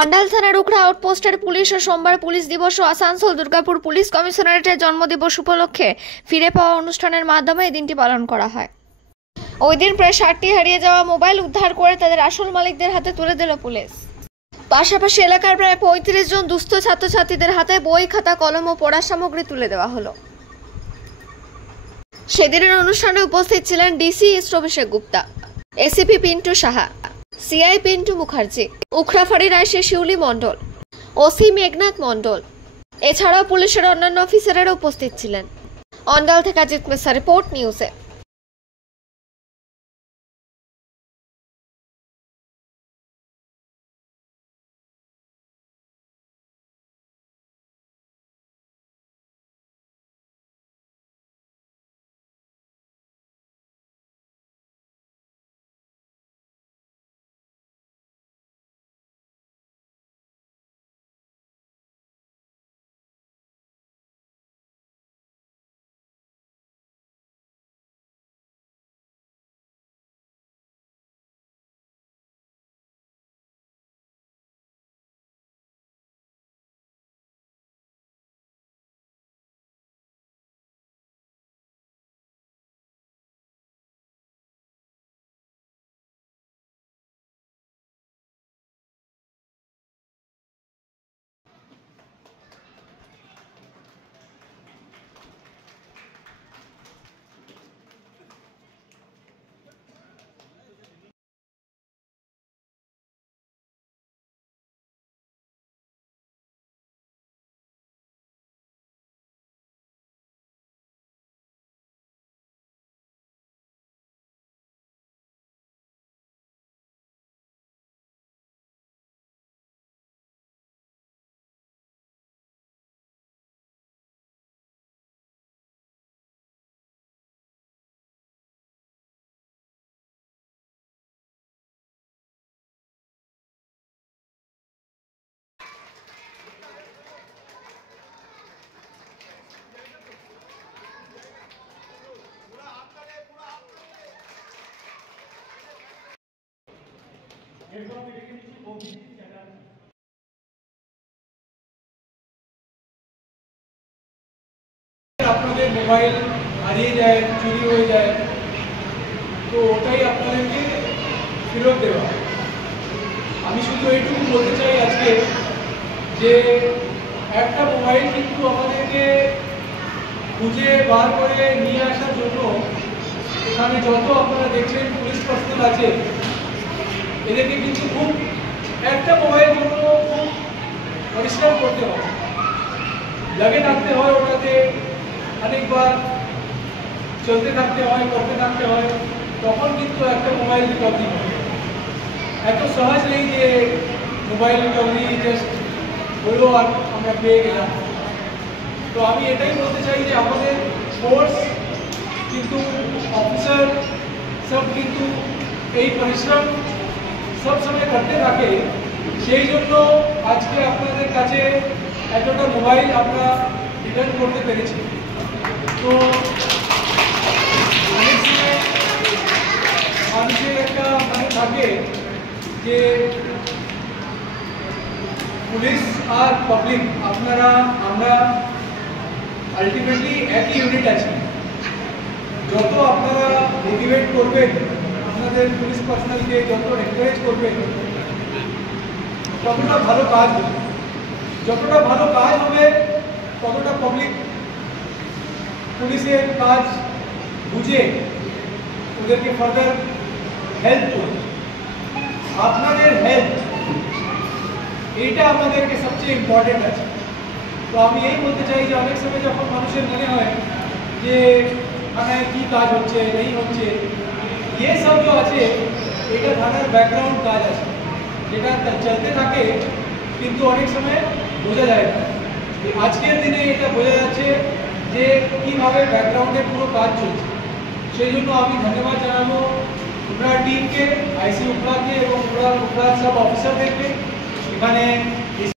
অন্ডাল থানার উখড়া আউটপোস্টের পুলিশ ও সোমবার পুলিশ দিবস ও আসানসোল দুর্গাপুর পুলিশ কমিশনারেটের জন্মদিবস উপলক্ষে ফিরে পাওয়া অনুষ্ঠানের মাধ্যমে এই দিনটি পালন করা হয়। ওই দিন প্রায় 60টি হারিয়ে যাওয়া মোবাইল উদ্ধার করে তাদের আসল মালিকদের হাতে তুলে দিল পুলিশ। পাশাপাশি এলাকার প্রায় 35 জন দুস্থ ছাত্রছাত্রীদের হাতে বই, খাতা, কলম ও পড়ার সামগ্রী তুলে দেওয়া হলো। সেদিনের অনুষ্ঠানে উপস্থিত ছিলেন ডিসি ইস্ট অভিষেক গুপ্তা, এসিপি পিন্টু সাহা, সিআই পিন্টু মুখার্জি, উখড়া ফাঁড়ির আইসি শিউলি মণ্ডল, ওসি মেঘনাথ মণ্ডল। এছাড়াও পুলিশের অন্যান্য অফিসারেরা উপস্থিত ছিলেন। অন্ডাল থেকে জিৎ মিশ্রা, রিপোর্ট নিউজে। আপনাদের মোবাইল হারিয়ে যায়, চুরি হয়ে যায়, তো ওটাই আপনাদেরকে ফেরত দেওয়া। আমি শুধু এইটুকু বলতে চাই আজকে যে একটা মোবাইল কিন্তু আমাদেরকে খুঁজে বার করে নিয়ে আসার জন্য এখানে যত আপনারা দেখছেন পুলিশ পার্সোনাল আছে, এদেরকে কিন্তু খুব একটা মোবাইল জন্য খুব পরিশ্রম করতে হয়, লাগে থাকতে হয়, ওটাতে অনেকবার চলতে থাকতে হয়, করতে থাকতে হয়, তখন কিন্তু একটা মোবাইল রিকভারি হয়। এত সহজ নেই যে মোবাইল রিকভারি জাস্ট হলো আর আমরা পেয়ে গেলাম। তো আমি এটাই বলতে চাই যে আমাদের ফোর্স কিন্তু অফিসার সব কিন্তু এই পরিশ্রম সব সময় করতে থাকে। সেই জন্য আজকে আপনাদের কাছে এতটা মোবাইল আমরা রিটার্ন করতে পেরেছি। তো অনেক সময় মানুষের একটা মানে থাকে যে পুলিশ আর পাবলিক আপনারা আমরা আলটিমেটলি একই ইউনিট আছি। যত আপনারা মোটিভেট করবেন আপনাদের পুলিশ পার্সোনালকে, যত এনকারেজ করবেন, ততটা ভালো কাজ হবে। যতটা ভালো কাজ হবে ততটা পাবলিক পুলিশের কাজ বুঝে ওদেরকে ফার্দার হেল্প করবে। আপনাদের হেল্প এইটা আমাদেরকে সবচেয়ে ইম্পর্টেন্ট আছে। তো আমি এই বলতে চাই যে অনেক সময় যখন মানুষের মনে হয় যে থানায় কী কাজ হচ্ছে নেই হচ্ছে, ये सब जो আছে এটা থানার ব্যাকগ্রাউন্ড কাজ আছে, যেটা চলতে থাকে কিন্তু অনেক সময় বোঝা যায় না। আজকের দিনে এটা বোঝা যাচ্ছে যে কীভাবে ব্যাকগ্রাউন্ডে পুরো কাজ চলছে। সেই জন্য আমি ধন্যবাদ জানাবো উখড়া টিমকে, আইসি উখড়াকে এবং উখড়ার সব অফিসারদেরকে। এখানে